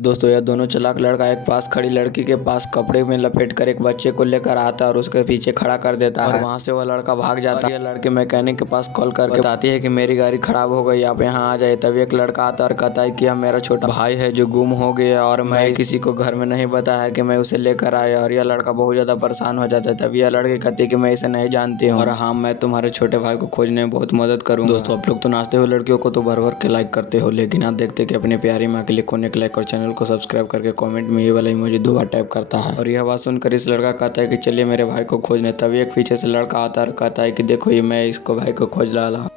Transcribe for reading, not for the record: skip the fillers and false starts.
दोस्तों यह दोनों चालाक लड़का एक पास खड़ी लड़की के पास कपड़े में लपेट कर एक बच्चे को लेकर आता है और उसके पीछे खड़ा कर देता है और वहां से वह लड़का भाग जाता है। यह लड़की मैकेनिक के पास कॉल करके बताती है कि मेरी गाड़ी खराब हो गई, आप यहाँ आ जाए। तभी एक लड़का आता है और कहता है कि यह मेरा छोटा भाई है जो गुम हो गया और मैं किसी को घर में नहीं बताया कि मैं उसे लेकर आया। और यह लड़का बहुत ज्यादा परेशान हो जाता है। तभी यह लड़की कहती है कि मैं इसे नहीं जानती हूँ और हाँ, मैं तुम्हारे छोटे भाई को खोजने में बहुत मदद करूंगा। दोस्तों आप लोग तो नाचते हुए लड़कियों को तो भर भर के लाइक करते हो, लेकिन आप देखते कि अपने प्यारी माँ के लिए कोने एक लाइक और चैनल को सब्सक्राइब करके कमेंट में ये वाला इमोजी 2 बार टाइप करता है। और यह बात सुनकर इस लड़का कहता है कि चलिए मेरे भाई को खोजने। तभी एक पीछे से लड़का आता है और कहता है कि देखो ये मैं इसको भाई को खोज लाया।